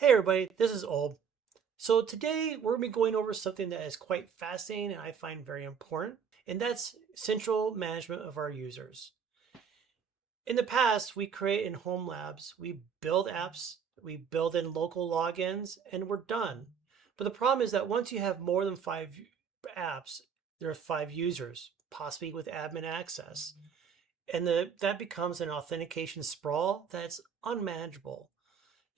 Hey everybody, this is Olb. So today we're going to be going over something that is quite fascinating and I find very important, and that's central management of our users. In the past, we create in Homelabs, we build apps, we build in local logins, and we're done. But the problem is that once you have more than 5 apps, there are 5 users, possibly with admin access. And that becomes an authentication sprawl that's unmanageable.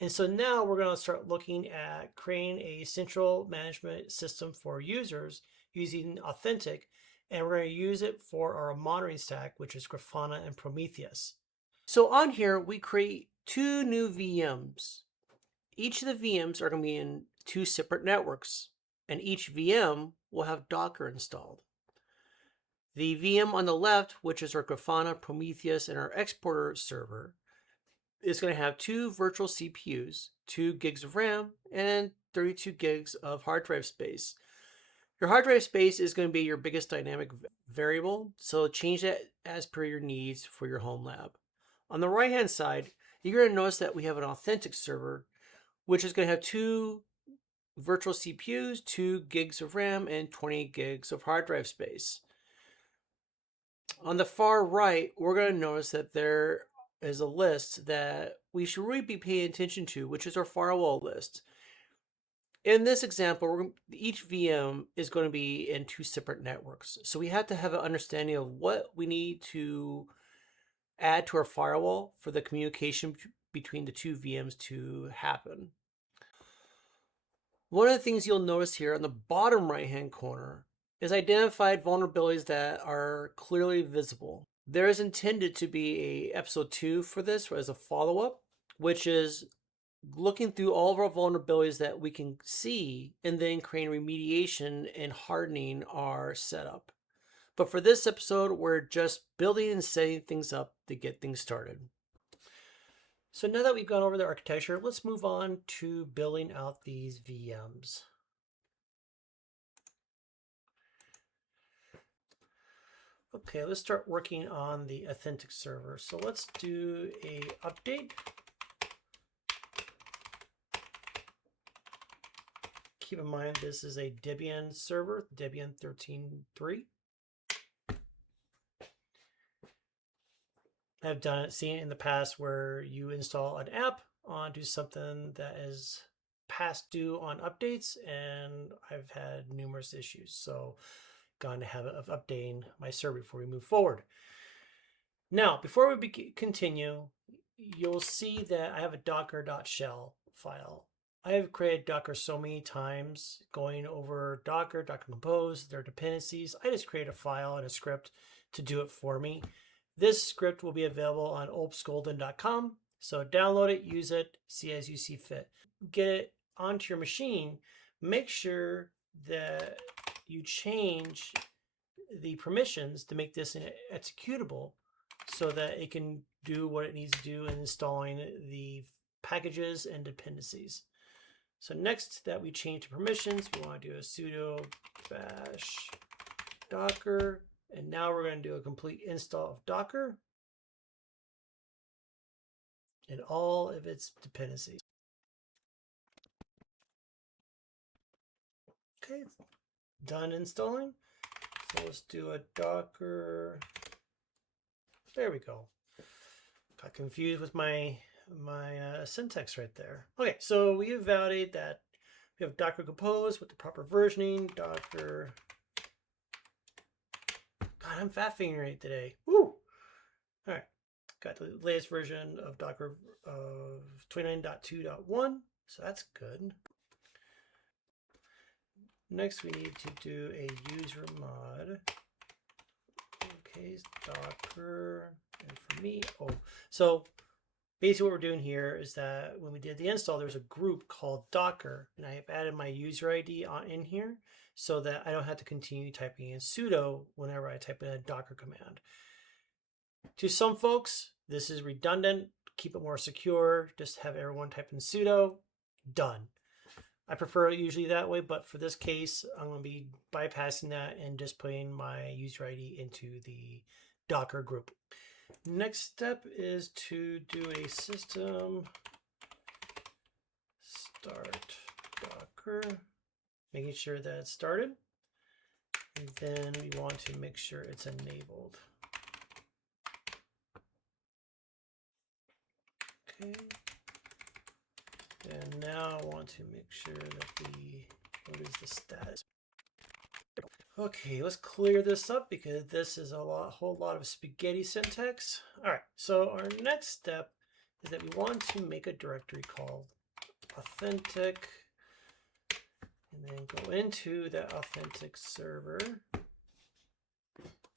And so now we're going to start looking at creating a central management system for users using Authentik, and we're going to use it for our monitoring stack, which is Grafana and Prometheus. So on here, we create 2 new VMs. Each of the VMs are going to be in 2 separate networks, and each VM will have Docker installed. The VM on the left, which is our Grafana Prometheus and our exporter server, is going to have 2 virtual CPUs, 2 gigs of RAM, and 32 gigs of hard drive space. Your hard drive space is going to be your biggest dynamic variable, so change that as per your needs for your home lab. On the right hand side, you're going to notice that we have an Authentik server, which is going to have 2 virtual CPUs, 2 gigs of RAM, and 20 gigs of hard drive space. On the far right, we're going to notice that there is a list that we should really be paying attention to, which is our firewall list. In this example, each VM is going to be in 2 separate networks. So we have to have an understanding of what we need to add to our firewall for the communication between the 2 VMs to happen. One of the things you'll notice here on the bottom right-hand corner is identified vulnerabilities that are clearly visible. There is intended to be a episode 2 for this as a follow-up, which is looking through all of our vulnerabilities that we can see and then creating remediation and hardening our setup. But for this episode, we're just building and setting things up to get things started. So now that we've gone over the architecture, let's move on to building out these VMs. Okay, let's start working on the Authentik server. So let's do a update. Keep in mind this is a Debian server, Debian 13.3. I've seen it in the past where you install an app onto something that is past due on updates, and I've had numerous issues. So got in the habit of updating my server before we move forward. Now, before we continue, you'll see that I have a docker.shell file. I have created Docker so many times, going over Docker, Docker Compose, their dependencies. I just create a file and a script to do it for me. This script will be available on olbskolden.com. So download it, use it, see as you see fit. Get it onto your machine. Make sure that you change the permissions to make this executable so that it can do what it needs to do in installing the packages and dependencies. So next that we change to permissions, we want to do a sudo bash docker, and now we're going to do a complete install of Docker and all of its dependencies. Okay, done installing. So let's do a Docker. There we go. Got confused with my syntax right there. Okay, so we have validated that we have Docker Compose with the proper versioning. Docker. God, I'm fat fingering today. Woo! All right, got the latest version of Docker of 29.2.1, so that's good. Next, we need to do a user mod. Okay, Docker, and for me, so basically what we're doing here is that when we did the install, there's a group called Docker, and I have added my user ID in here so that I don't have to continue typing in sudo whenever I type in a Docker command. To some folks, this is redundant. Keep it more secure. Just have everyone type in sudo. Done. I prefer it usually that way, but for this case, I'm going to be bypassing that and just putting my user ID into the Docker group. Next step is to do a system Docker, making sure that it's started. And then we want to make sure it's enabled. Okay. And now I want to make sure that what is the status? Okay, let's clear this up because this is a whole lot of spaghetti syntax. All right, so our next step is that we want to make a directory called Authentik, and then go into the Authentik server.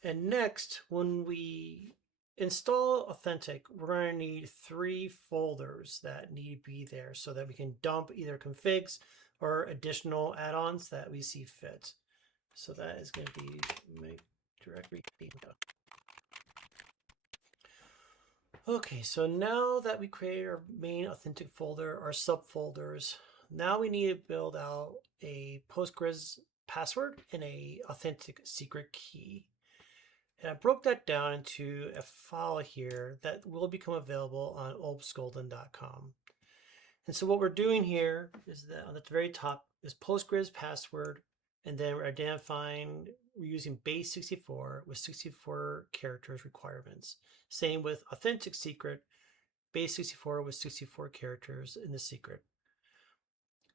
And next, when we install Authentik, we're going to need 3 folders that need to be there so that we can dump either configs or additional add-ons that we see fit. So that is going to be my directory. Okay, so now that we created our main Authentik folder, our subfolders, now we need to build out a Postgres password and a Authentik secret key. And I broke that down into a file here that will become available on obsgolden.com. And so what we're doing here is that on the very top is Postgres password, and then we're using base 64 with 64 characters requirements. Same with Authentik secret, base 64 with 64 characters in the secret.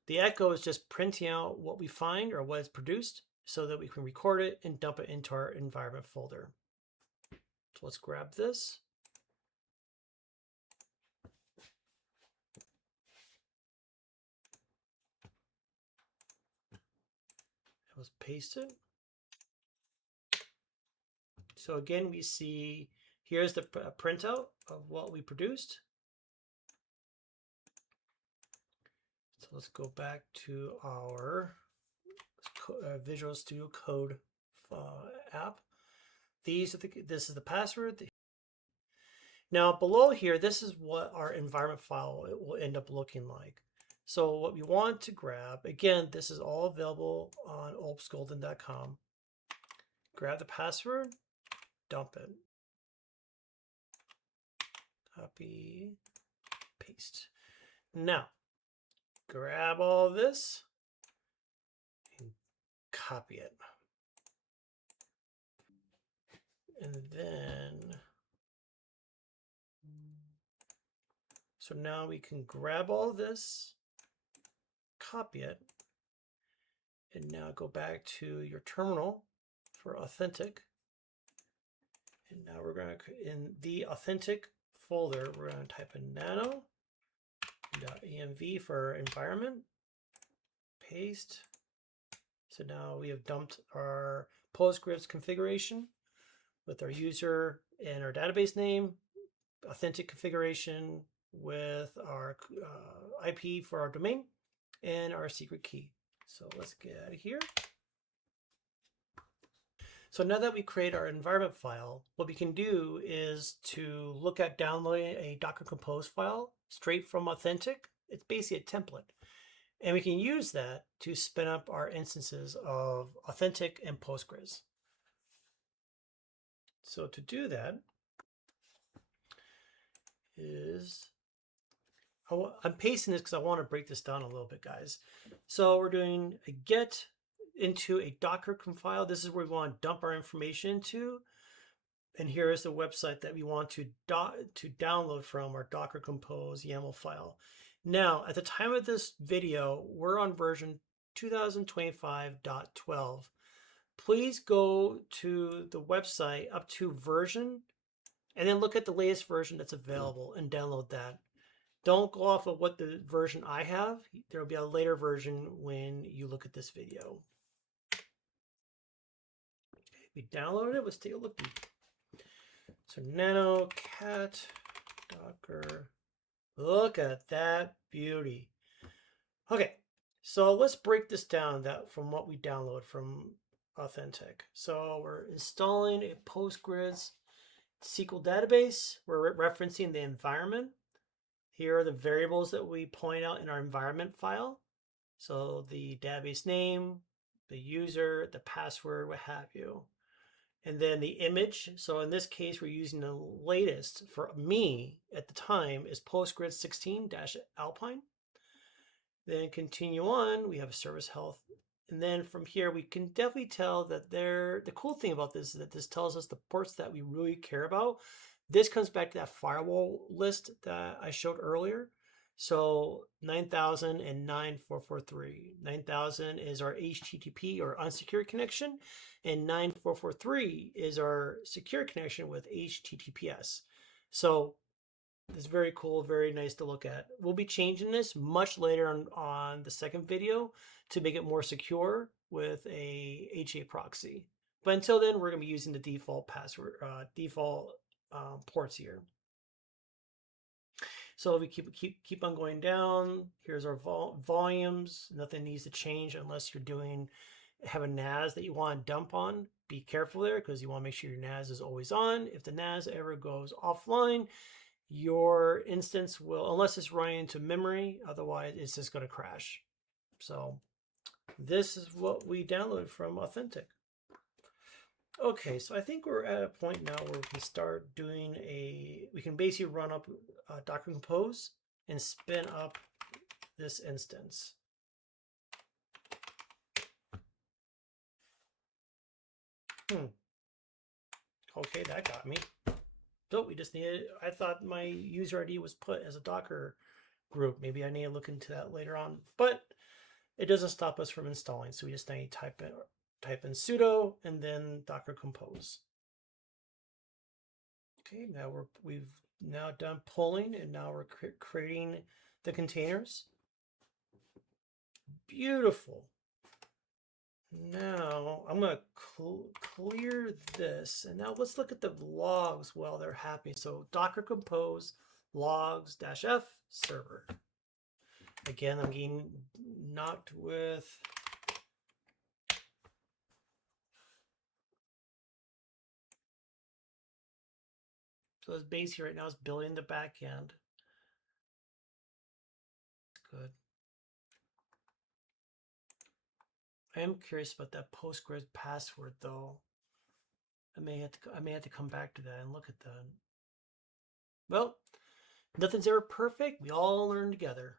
The echo is just printing out what we find or what is produced so that we can record it and dump it into our environment folder. So let's grab this. Let's paste it. So again, we see here's the printout of what we produced. So let's go back to our Visual Studio Code app. This is the password. Now below here, this is what our environment file will end up looking like. So what we want to grab, again, this is all available on obsgolden.com. Grab the password, dump it. Copy, paste. Now, grab all this and copy it. And then, so now we can grab all this, copy it, and now go back to your terminal for Authentik. And now we're going to, in the Authentik folder, we're going to type in nano.env for environment, paste. So now we have dumped our Postgres configuration with our user and our database name, Authentik configuration with our IP for our domain, and our secret key. So let's get out of here. So now that we create our environment file, what we can do is to look at downloading a Docker Compose file straight from Authentik. It's basically a template. And we can use that to spin up our instances of Authentik and Postgres. So to do that I'm pasting this because I want to break this down a little bit, guys. So we're doing a get into a Docker file. This is where we want to dump our information into. And here is the website that we want to download from, our Docker Compose YAML file. Now, at the time of this video, we're on version 2025.12. Please go to the website up to version, and then look at the latest version that's available and download that. Don't go off of what the version I have. There will be a later version when you look at this video. Okay, we downloaded it. Let's take a look. So nano cat docker. Look at that beauty. Okay, so let's break this down from what we download from Authentik. So we're installing a Postgres SQL database. We're referencing the environment. Here are the variables that we point out in our environment file. So the database name, the user, the password, what have you. And then the image. So in this case, we're using the latest for me at the time is Postgres 16-Alpine. Then continue on, we have service health. And then from here, we can definitely tell that the cool thing about this is that this tells us the ports that we really care about. This comes back to that firewall list that I showed earlier. So 9000 and 9443. 9000 is our HTTP or unsecured connection, and 9443 is our secure connection with HTTPS. So it's very cool, very nice to look at. We'll be changing this much later on the second video to make it more secure with a HA proxy. But until then, we're going to be using the default password, ports here. So we keep on going down. Here's our volumes. Nothing needs to change unless you're have a NAS that you want to dump on. Be careful there because you want to make sure your NAS is always on. If the NAS ever goes offline, your instance will, unless it's running into memory, otherwise it's just going to crash. So this is what we downloaded from Authentik. Okay, so I think we're at a point now where we can start doing we can basically run up Docker Compose and spin up this instance. Okay, that got me. So we just needed, I thought my user ID was put as a Docker group. Maybe I need to look into that later on, but it doesn't stop us from installing. So we just need to type in sudo and then Docker Compose. Okay, now we've now done pulling and now we're creating the containers. Beautiful. Now I'm going to clear this, and now let's look at the logs while they're happening. So Docker Compose logs-f server. Again, I'm getting knocked with so this base here right now is building the back end. Good. I am curious about that Postgres password though. I may have to come back to that and look at that. Well, nothing's ever perfect. We all learn together.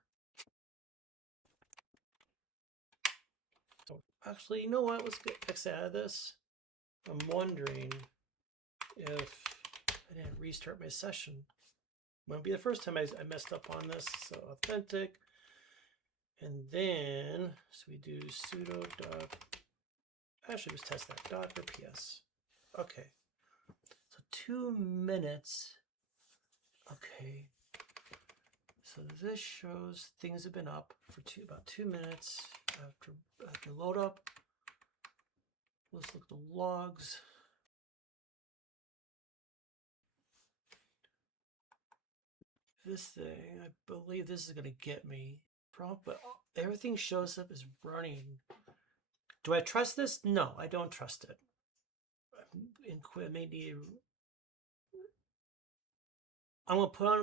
So actually, you know what? Let's get X out of this. I'm wondering if I didn't restart my session. Won't be the first time I messed up on this. So Authentik. And then, so we do sudo doc. Actually, let's test that. Docker ps. Okay. So 2 minutes. Okay. So this shows things have been up for about 2 minutes after load up. Let's look at the logs. This thing, I believe this is going to get me. But everything shows up as running. Do I trust this? No, I don't trust it. I'm going to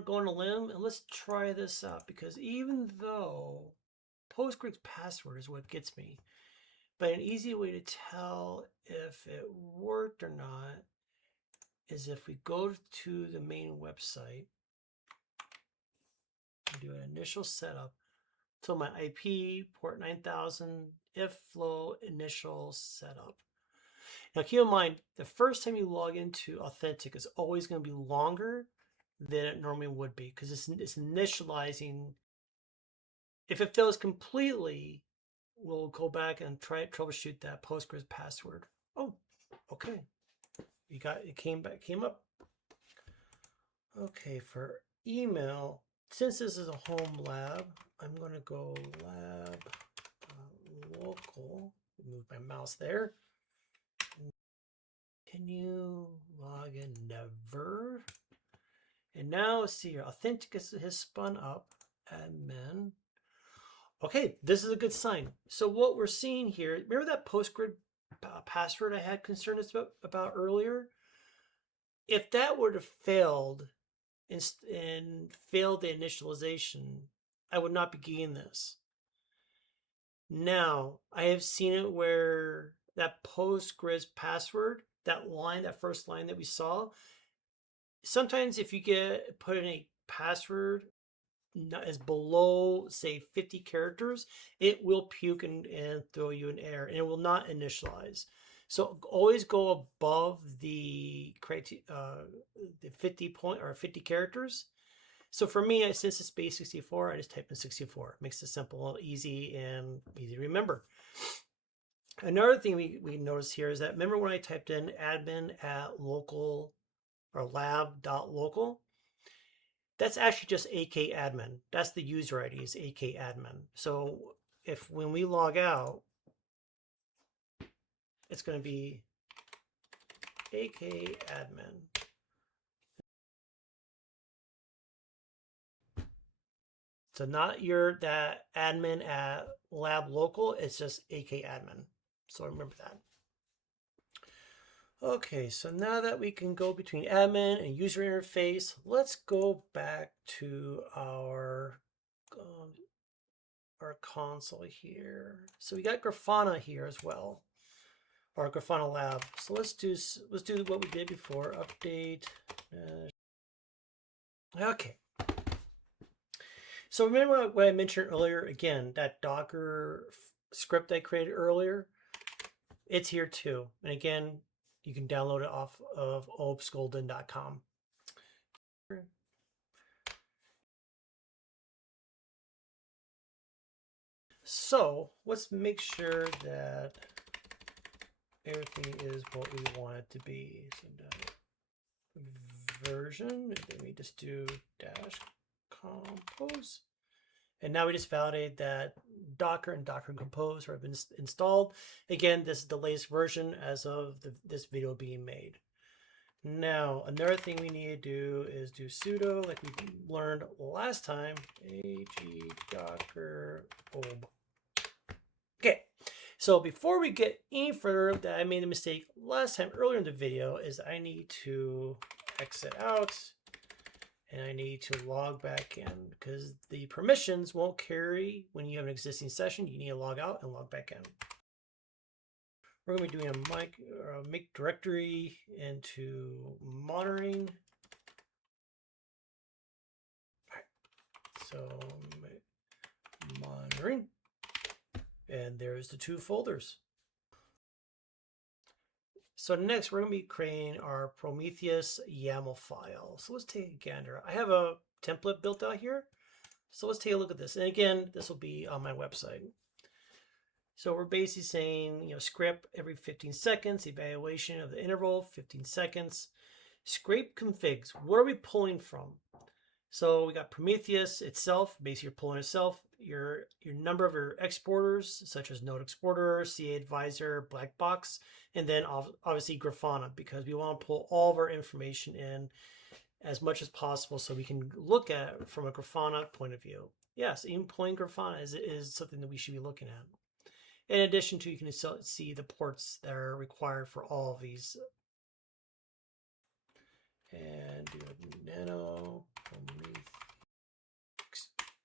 go on a limb and let's try this out, because even though Postgres password is what gets me, but an easy way to tell if it worked or not is if we go to the main website and do an initial setup. So my IP, port 9000, if flow, initial setup. Now keep in mind, the first time you log into Authentik is always going to be longer than it normally would be, because it's initializing. If it fails completely, we'll go back and troubleshoot that Postgres password. Oh, okay. It came up. Okay, for email, since this is a Homelab, I'm going to go lab local. Move my mouse there. Continue, log in, never. And now see here, Authentik has spun up, admin. Okay, this is a good sign. So what we're seeing here, remember that Postgres password I had concerns about earlier? If that were to failed and failed the initialization, I would not be getting this. Now, I have seen it where that Postgres password, that first line that we saw, sometimes if you put in a password is below, say, 50 characters, it will puke and throw you an error, and it will not initialize. So always go above the 50 point or 50 characters. So for me, since it's base 64, I just type in 64. Makes it simple, easy, and easy to remember. Another thing we notice here is that, remember when I typed in admin at local or lab.local? That's actually just akadmin. That's the user ID is akadmin. So when we log out, it's going to be akadmin. So not that admin at lab local, it's just akadmin. So remember that. Okay, so now that we can go between admin and user interface, let's go back to our console here. So we got Grafana here as well, or Grafana Lab. So let's do what we did before. Update. Okay. So remember what I mentioned earlier? Again, that Docker script I created earlier. It's here too, and again, you can download it off of oapsgolden.com. So let's make sure that everything is what we want it to be. So version, and then we just do -compose. And now we just validate that Docker and Docker Compose have been installed. Again, this is the latest version as of this video being made. Now, another thing we need to do is do sudo, like we learned last time, ag docker ob. Okay, so before we get any further, that I made a mistake last time earlier in the video, is I need to exit out and I need to log back in, because the permissions won't carry when you have an existing session. You need to log out and log back in. We're going to be doing a make directory into monitoring. All right. So monitoring, and there's the 2 folders. So next, we're going to be creating our Prometheus YAML file. So let's take a gander. I have a template built out here. So let's take a look at this. And again, this will be on my website. So we're basically saying, script every 15 seconds, evaluation of the interval, 15 seconds. Scrape configs. What are we pulling from? So we got Prometheus itself, basically you're pulling itself, your number of your exporters, such as Node Exporter, CA Advisor, Black Box, and then obviously Grafana, because we want to pull all of our information in as much as possible so we can look at it from a Grafana point of view. Yes, even pulling Grafana is something that we should be looking at. In addition to, you can see the ports that are required for all of these. And do a nano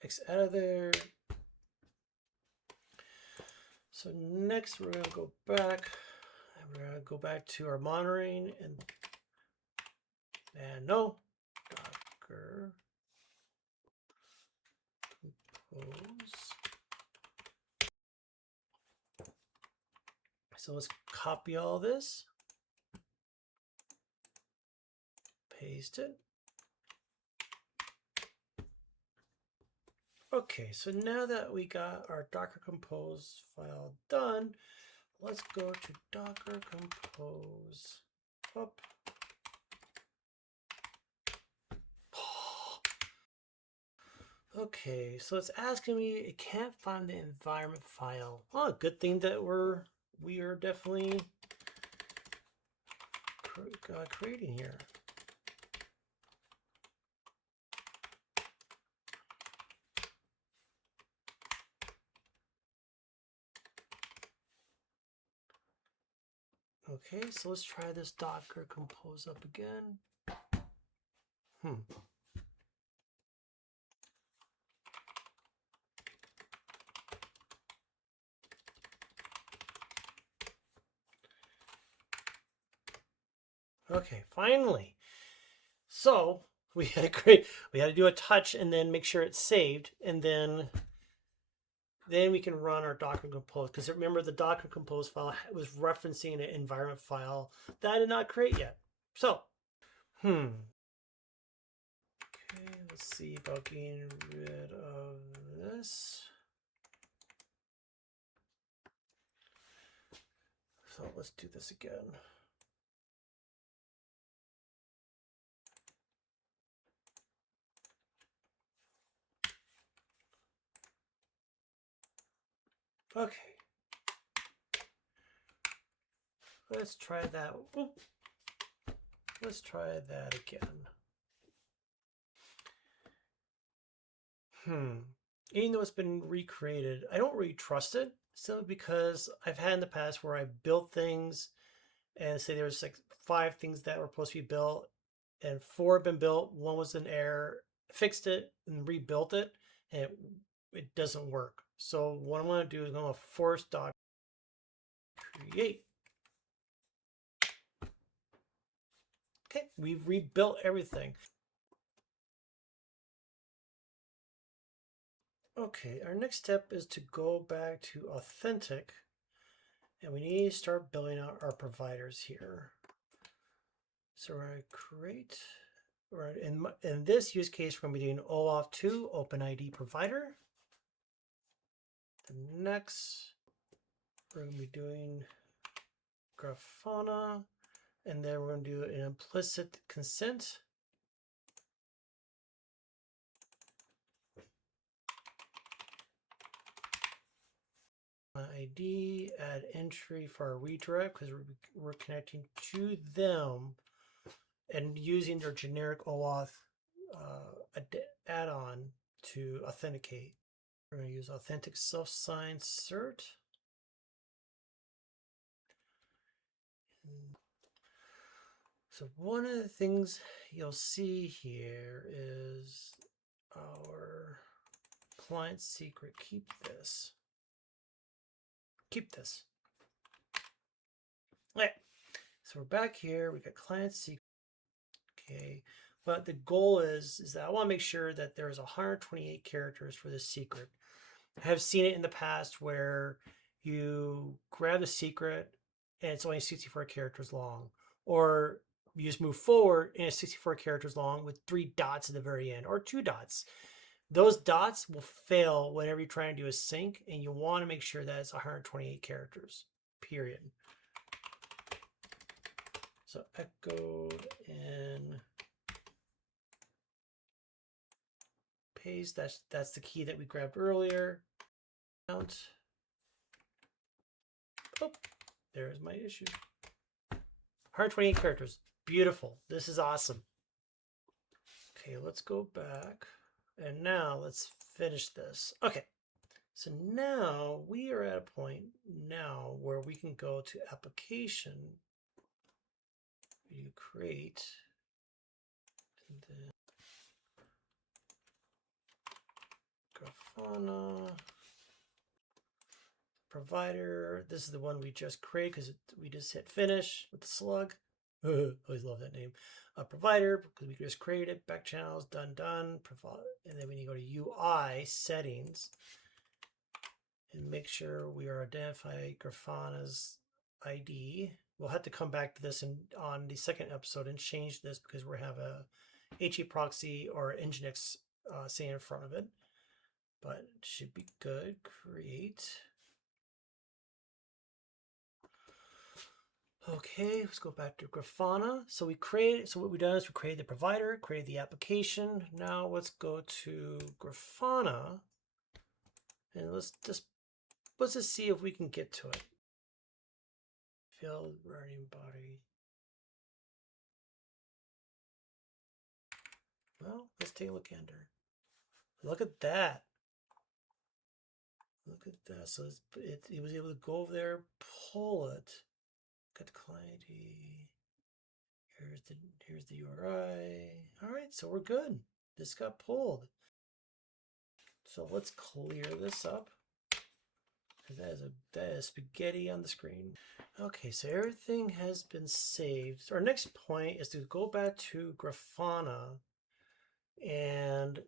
X out of there. So next we're going to go back. And we're going to go back to our monitoring and no Docker compose. So let's copy all this, paste it. Okay, so now that we got our Docker Compose file done, let's go to Docker Compose up. Okay, so it's asking me it can't find the environment file. Oh, good thing that we are definitely creating here. Okay, so let's try this Docker Compose up again. Okay, finally. So we had to do a touch and then make sure it's saved, and then we can run our Docker Compose, because remember the Docker Compose file was referencing an environment file that I did not create yet. So, okay, let's see about getting rid of this. So let's do this again. Okay. Let's try that. Oop. Let's try that again. Even though it's been recreated, I don't really trust it. Simply because I've had in the past where I built things and say there's like 5 things that were supposed to be built and 4 have been built, 1 was an error, fixed it and rebuilt it, and it doesn't work. So what I'm going to do is I'm going to force doc create. Okay, we've rebuilt everything. Okay, our next step is to go back to Authentik, and we need to start building out our providers here. So we're going to create, in this use case, we're going to be doing OAuth 2, OpenID provider. The next, we're going to be doing Grafana, and then we're going to do an implicit consent. ID, add entry for our redirect, because we're connecting to them and using their generic OAuth add-on to authenticate. We're going to use authentic self-signed cert. So one of the things you'll see here is our client secret. Keep this. Okay, so we're back here. We got client secret. Okay, but the goal is that I want to make sure that there's 128 characters for this secret. I have seen it in the past where you grab the secret and it's only 64 characters long, or you just move forward and it's 64 characters long with 3 dots at the very end, or 2 dots. Those dots will fail whenever you're trying to do a sync, and you want to make sure that it's 128 characters, period. So echoed in paste, that's the key that we grabbed earlier. Count. Oh, there's my issue. 128 characters. Beautiful. This is awesome. Okay, let's go back. And now let's finish this. Okay, so now we are at a point now where we can go to application. You create, and then Grafana provider. This is the one we just created because we just hit finish with the slug. Always love that name. A provider, because we just created it. Back channels, done. And then we need to go to UI settings and make sure we are identifying Grafana's ID. We'll have to come back to this on the second episode and change this because we have a HE proxy or Nginx say in front of it. But it should be good. Create. Okay, let's go back to Grafana. So what we've done is we created the provider, created the application. Now let's go to Grafana and let's just see if we can get to it. Field running body. Well, let's take a look under. Look at that. Look at that. So it was able to go over there, pull it. Got the client ID. Here's the URI. All right, so we're good. This got pulled. So let's clear this up. That is spaghetti on the screen. Okay, so everything has been saved. So our next point is to go back to Grafana and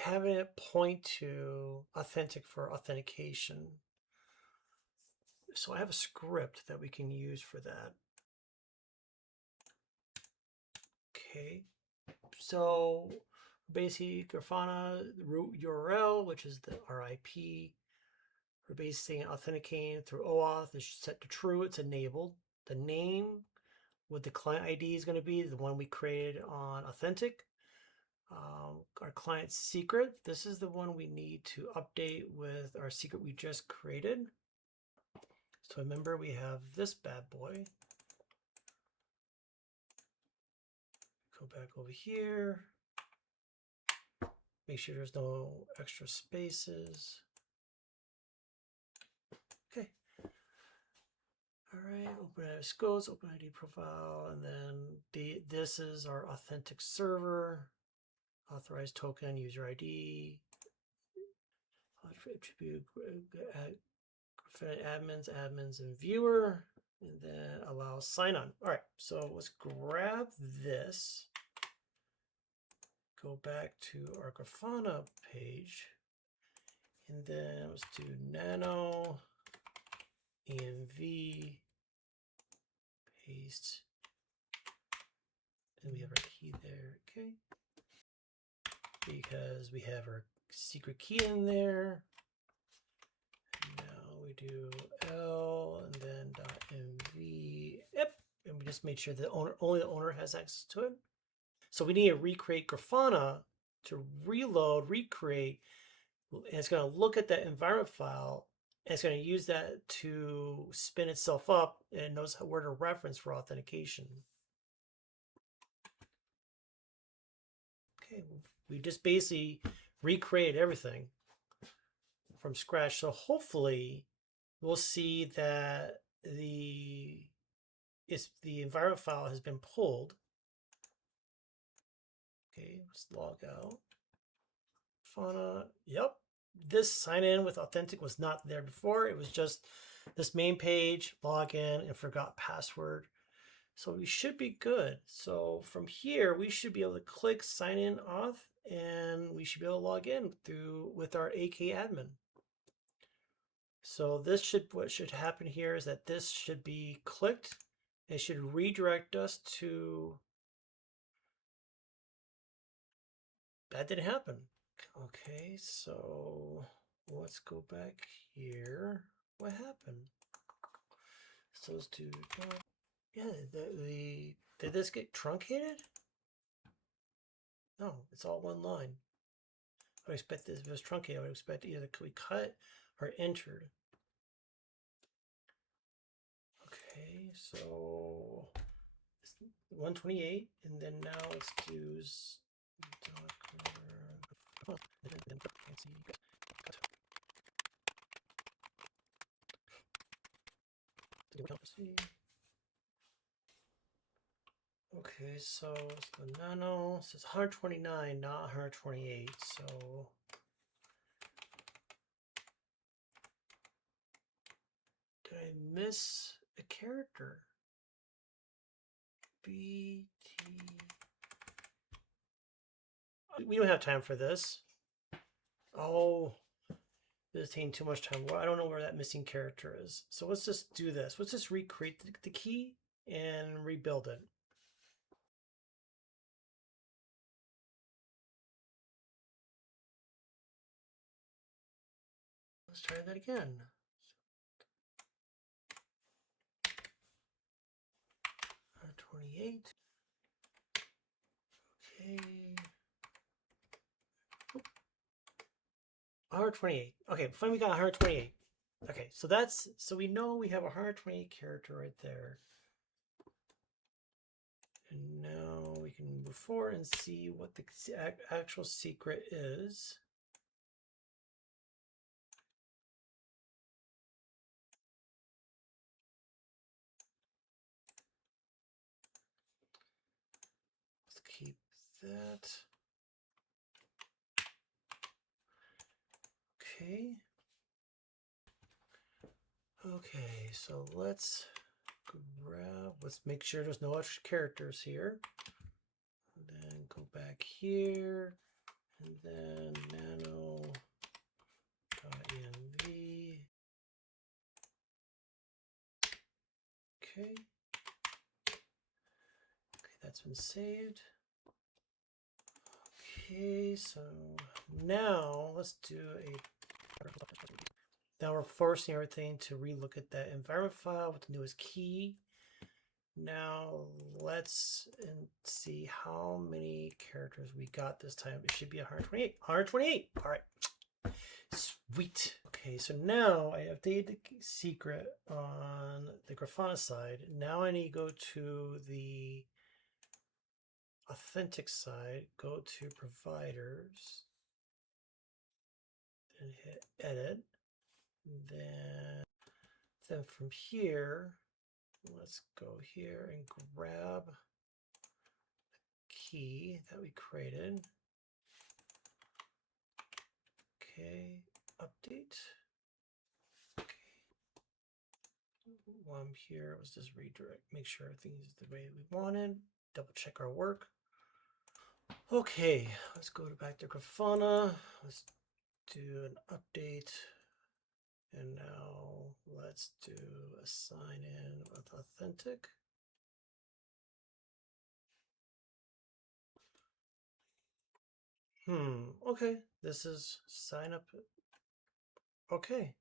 having it point to Authentik for authentication. So I have a script that we can use for that. Okay, so basically Grafana root URL, which is our IP. We're basically authenticating through OAuth is set to true. It's enabled. The name with the client ID is going to be the one we created on Authentik. Our client secret, this is the one we need to update with our secret we just created. So remember, we have this bad boy. Go back over here. Make sure there's no extra spaces. Okay. All right, open scopes, open ID profile, and then this is our Authentik server. Authorized token, user ID, attribute, admins, and viewer, and then allow sign on. All right, so let's grab this, go back to our Grafana page, and then let's do nano env paste, and we have our key there. Okay, because we have our secret key in there. Now we do L and then .mv, yep, and we just made sure the owner, only the owner has access to it. So we need to recreate Grafana to reload, recreate, and it's going to look at that environment file, and it's going to use that to spin itself up, and it knows where to reference for authentication. Okay, we just basically recreate everything from scratch. So hopefully we'll see that the environment file has been pulled. Okay, let's log out. Grafana, yep. This sign in with Authentik was not there before. It was just this main page, login, and forgot password. So we should be good. So from here, we should be able to click sign in auth, and we should be able to log in with our AK admin. So this what should happen here is that this should be clicked. It should redirect us to, that didn't happen. Okay, so let's go back here. What happened? So let's do, yeah, did this get truncated? No, it's all one line. I would expect this, if it was truncated, I would expect either we cut or entered. Okay, so 128, and then now let's do okay, so it's the nano. So it's 129, not 128. So did I miss a character? BT. We don't have time for this. Oh, this is taking too much time. Well, I don't know where that missing character is. So let's just do this. Let's just recreate the key and rebuild it. Let's try that again. 128. Okay. 128. Okay, finally we got 128. Okay, so we know we have a 128 character right there. And now we can move forward and see what the actual secret is. Let's keep that. Okay. Okay, so let's make sure there's no extra characters here. then go back here, and then nano.env. Okay. Okay, that's been saved. Okay, so now let's do now we're forcing everything to relook at that environment file with the newest key. Now let's see how many characters we got this time. It should be 128. 128. All right. Sweet. Okay, so now I updated the secret on the Grafana side. Now I need to go to the Authentik side, go to providers, then hit edit. Then from here, let's go here and grab the key that we created. Okay, update. Okay. While I'm here, let's just redirect, make sure everything is the way we wanted. Double check our work. Okay, let's go back to Grafana. Let's do an update. And now let's do a sign in with Authentik. Okay, this is sign up. Okay.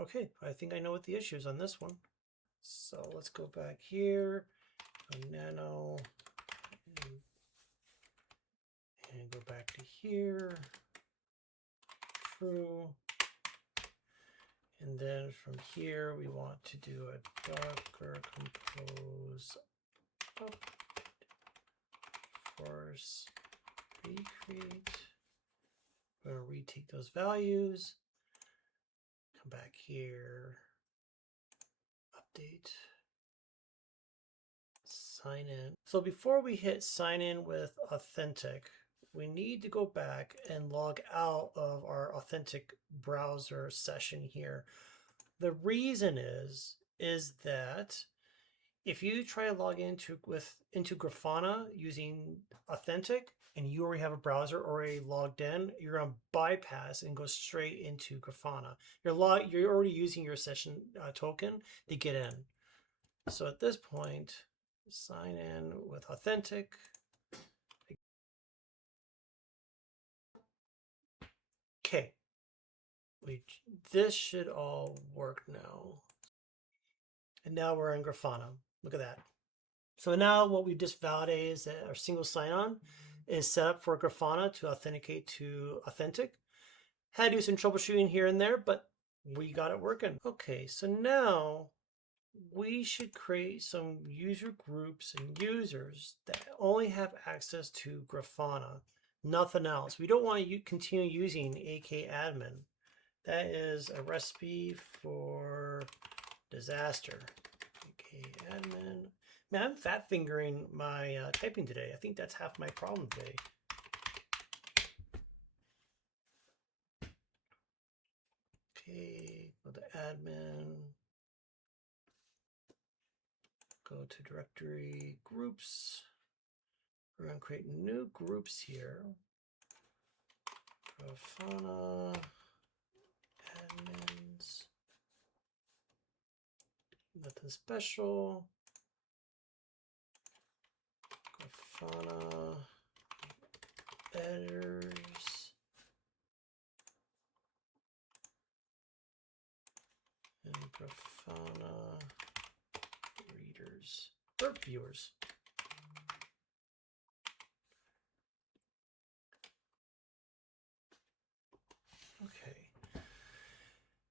Okay, I think I know what the issue is on this one. So let's go back here, nano, and go back to here, true. And then from here, we want to do a docker compose up, force recreate. We're going to retake those values. Come back here, update, sign in. So before we hit sign in with Authentik, we need to go back and log out of our Authentik browser session here. The reason is that if you try to log into Grafana using Authentik and you already have a browser already logged in, you're going to bypass and go straight into Grafana. You're already using your session token to get in. So at this point, sign in with Authentik. Okay, this should all work now. And now we're in Grafana. Look at that. So now what we just validated is that our single sign-on is set up for Grafana to authenticate to Authentik. Had to do some troubleshooting here and there, but we got it working. Okay, so now we should create some user groups and users that only have access to Grafana, nothing else. We don't want to continue using akadmin. That is a recipe for disaster. Akadmin. Man, I'm fat fingering my typing today. I think that's half my problem today. Okay, go to admin. Go to directory groups. We're going to create new groups here. Grafana admins. Nothing special. Grafana editors. And Grafana readers or viewers. Okay.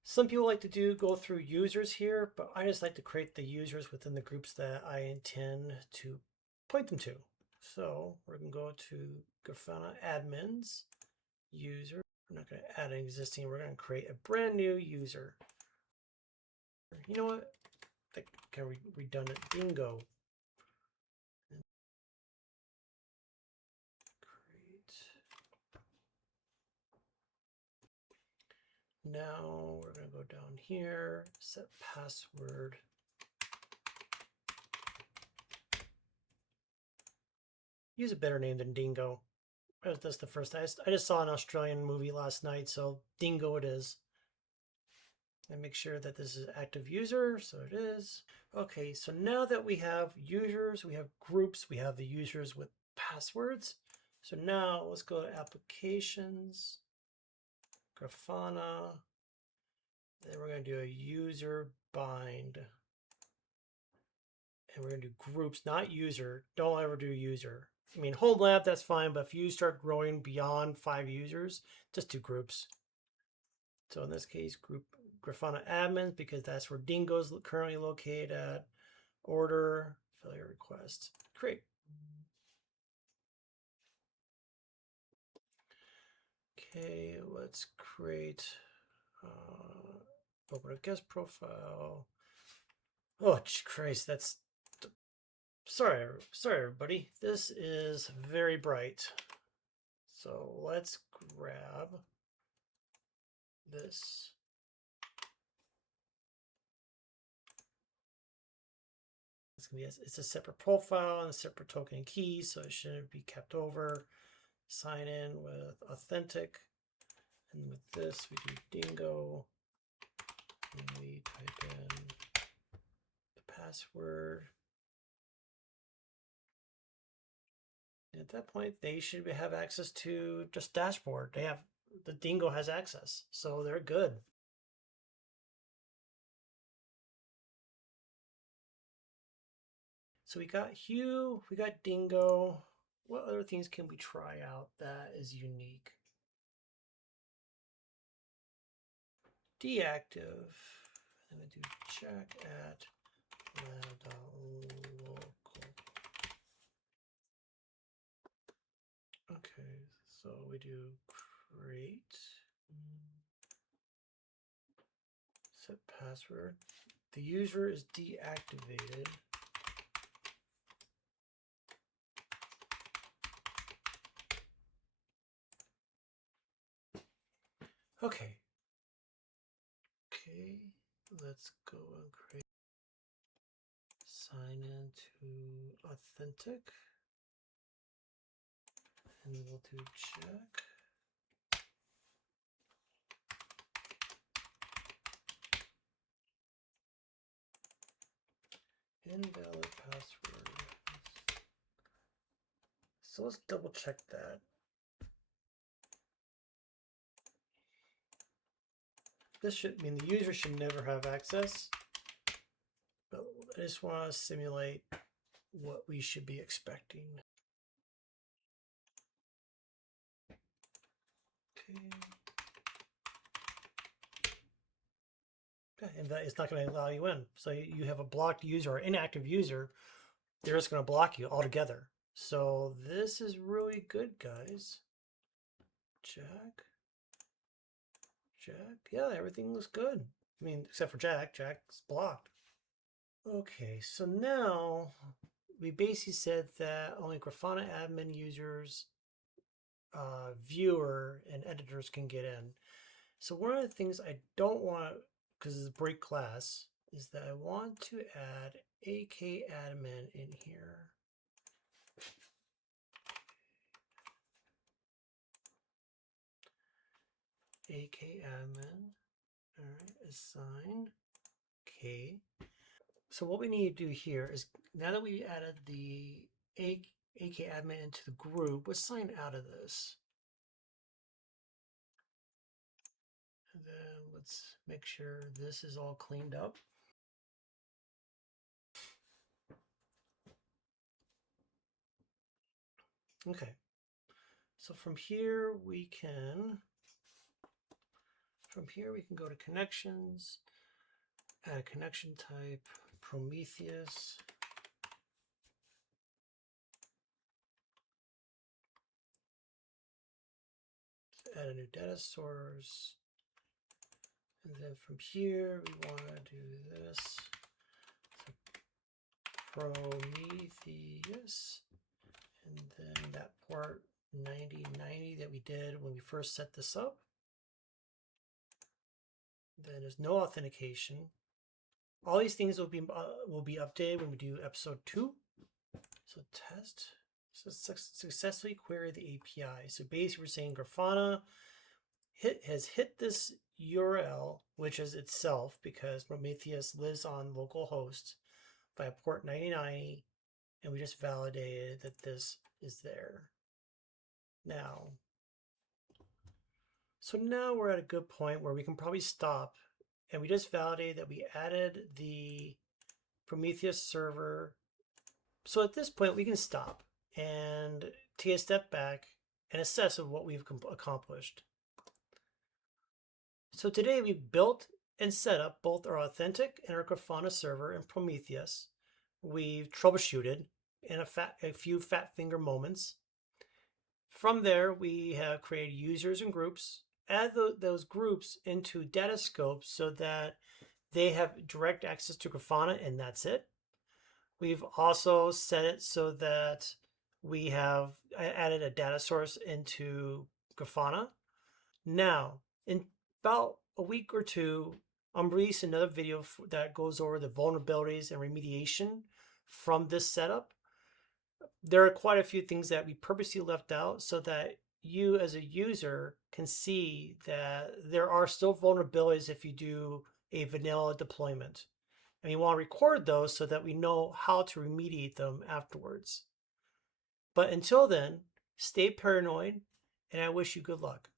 Some people like to go through users here, but I just like to create the users within the groups that I intend to point them to. So we're going to go to Grafana admins, user. We're not going to add an existing. We're going to create a brand new user. You know what? I think I redundant. Bingo. Now we're going to go down here, set password. Use a better name than Dingo. That's the first. I just saw an Australian movie last night, so Dingo it is. And make sure that this is active user, so it is. Okay, so now that we have users, we have groups, we have the users with passwords. So now let's go to applications, Grafana, then we're going to do a user bind. And we're going to do groups, not user. Don't ever do user. I mean, Homelab, that's fine, but if you start growing beyond 5 users, just do groups. So in this case, group Grafana admins, because that's where Dingo's currently located at. Order, failure request, create. Okay, let's create open a guest profile. Oh, Christ, that's sorry, everybody. This is very bright. So let's grab this. It's a separate profile and a separate token and key, so it shouldn't be kept over. Sign in with Authentik, and with this we do Dingo, and we type in the password. And at that point, they should have access to just dashboard. The Dingo has access, so they're good. So we got Hue, we got Dingo. What other things can we try out that is unique? Deactive. And we do check at lab.local. Okay, so we do create, set password. The user is deactivated. Okay. Okay, let's go and create. Sign in to Authentik. And we'll do check. Invalid password. So let's double check that. This should mean the user should never have access, but I just want to simulate what we should be expecting. Okay. And that it's not going to allow you in. So you have a blocked user or inactive user, they're just going to block you altogether. So this is really good, guys. Jack. Yeah, everything looks good. I mean, except for Jack. Jack's blocked. Okay, so now we basically said that only Grafana admin users, viewer, and editors can get in. So one of the things I don't want, because it's a break class, is that I want to add akadmin in here. akadmin, all right, assign k. So what we need to do here is, now that we added the akadmin into the group, let's sign out of this. And then let's make sure this is all cleaned up. Okay. So from here we can go to connections, add a connection type, Prometheus. Add a new data source. And then from here, we want to do this. So Prometheus. And then that port 9090 that we did when we first set this up. Then there's no authentication. All these things will be updated when we do episode 2. So test. So successfully query the API. So basically we're saying Grafana has hit this URL, which is itself because Prometheus lives on localhost by port 9090, and we just validated that this is there. So now we're at a good point where we can probably stop, and we just validated that we added the Prometheus server. So at this point we can stop and take a step back and assess of what we've accomplished. So today we've built and set up both our Authentik and our Grafana server in Prometheus. We've troubleshooted in a few fat finger moments. From there, we have created users and groups, add those groups into data scopes so that they have direct access to Grafana, and that's it. We've also set it so that we have added a data source into Grafana. Now, in about a week or two, I'm releasing another video that goes over the vulnerabilities and remediation from this setup. There are quite a few things that we purposely left out so that you as a user can see that there are still vulnerabilities if you do a vanilla deployment. And we want to record those so that we know how to remediate them afterwards. But until then, stay paranoid, and I wish you good luck.